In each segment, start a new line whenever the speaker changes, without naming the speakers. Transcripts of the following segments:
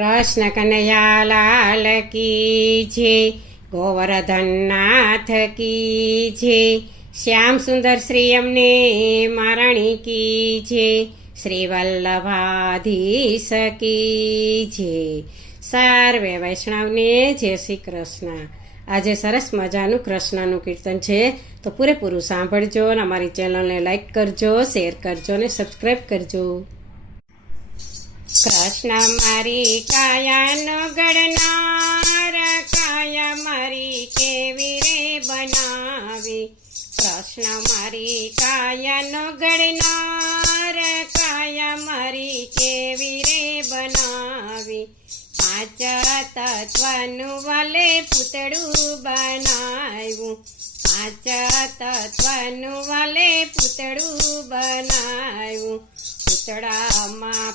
કૃષ્ણ કનૈયા લાલ કી છે ગોવર્ધન નાથ કી છે, શ્યામ સુંદર શ્રી અમને મારણી કી છે શ્રી વલ્લભાધીશ કી છે. સર્વે વૈષ્ણવને જય શ્રી કૃષ્ણ. આજે સરસ મજાનું કૃષ્ણનું કીર્તન છે. તો પૂરેપૂરું સાંભળજો અને અમારી ચેનલને લાઈક કરજો, શેર કરજો અને સબસ્ક્રાઈબ કરજો. કૃષ્ણ મારી કાયાનો ગણનાર, કાયા મારી કેવી રે બનાવી? કૃષ્ણ મારી કાયાનો ગણનાર, કાયા મારી કેવી રે બનાવી? પાંચ તત્વનું વાલે પૂતળું બનાવ્યું. પાંચ તત્વનું વાલે પૂતળું બનાવ્યું. પૂતળામાં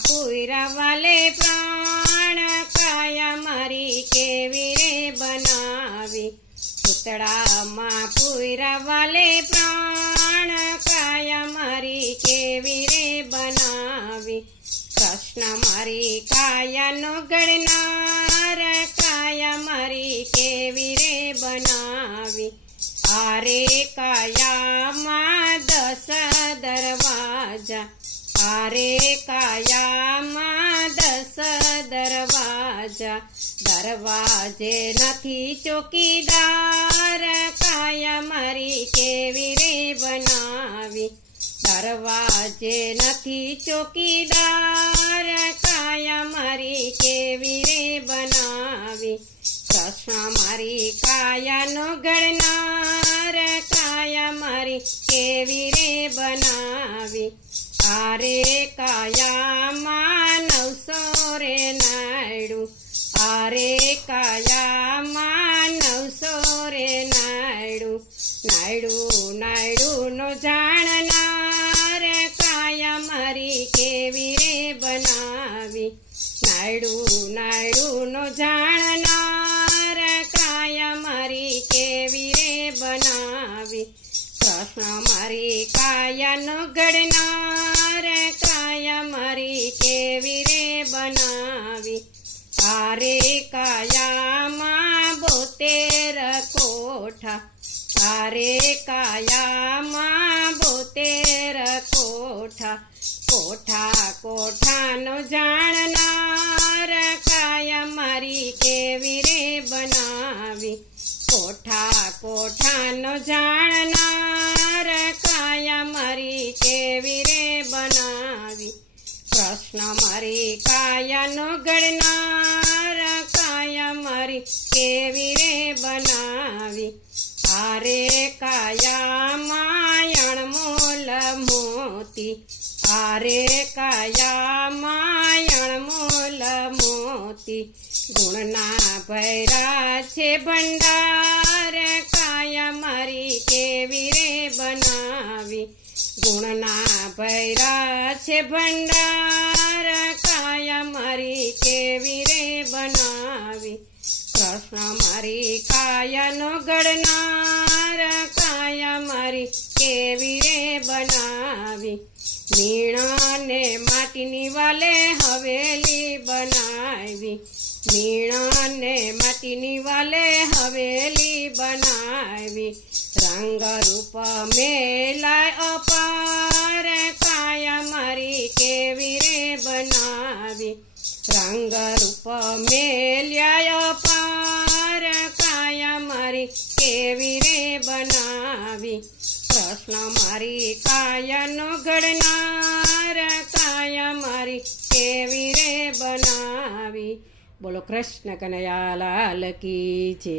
પૂતળામાં પૂરાવાલે પ્રાણ કાયા મારી કેવી રે બનાવી? કૃષ્ણ મારી કાયાનો ગણનાર, કાયા મારી કેવી રે બનાવી? આરે કાયામાં દસ દરવાજા, આરે કાયામાં દરવાજા દરવાજે નથી ચોકીદાર કાયા મારી કેવી રે બનાવી દરવાજે નથી ચોકીદાર કાયા મારી કેવી રે બનાવી કૃષ્ણ મારી કાયાનો ગણનાર કાયા મારી કેવી રે બનાવી આરે કાયામાં નવસો રે નાયડું, આરે કાયામાં માનવ સોરે નાયડું નાયડું નાયડું નો જાણનાર કાયા મારી કેવી રે બનાવી? નાયડું નાયડું નો જાણનાર કાયા મારી કેવી રે બનાવી? કૃષ્ણ મારી કાયાનો ઘડનાર કાયા મારી કેવી બનાવી આરે કાયામાં બોતેર કોઠા આરે કાયામાં બોતેર કોઠા કોઠા કોઠાનો જાણનાર મારી કાયાનો ગણનાર કાયા મારી કેવી રે બનાવી? આરે કાયા માયણ મોતી આરે કાયા માયણ મોલ મોતી. ગુણના ભૈરા છે ભંડાર, કાયા મારી કેવી રે બનાવી? ગુણના ભૈરા છે ભંડાર કૃષ્ણ મારી કાયાનો ગણનાર કાયા મારી કેવી રે બનાવી મીણાને માટીની વાલે હવેલી બનાવી મીણાને માટીની વાલે હવેલી બનાવી રંગ રૂપ મેલાય અપાર કાયા મારી કેવી રે બનાવી રંગ રૂપ મેલ્યાય કેવી રે બનાવી. પ્રશ્ન મારી કાયાનો ઘડનાર કાયા મારી કેવી રે બનાવી? બોલો કૃષ્ણ કનૈયા લાલ કી છે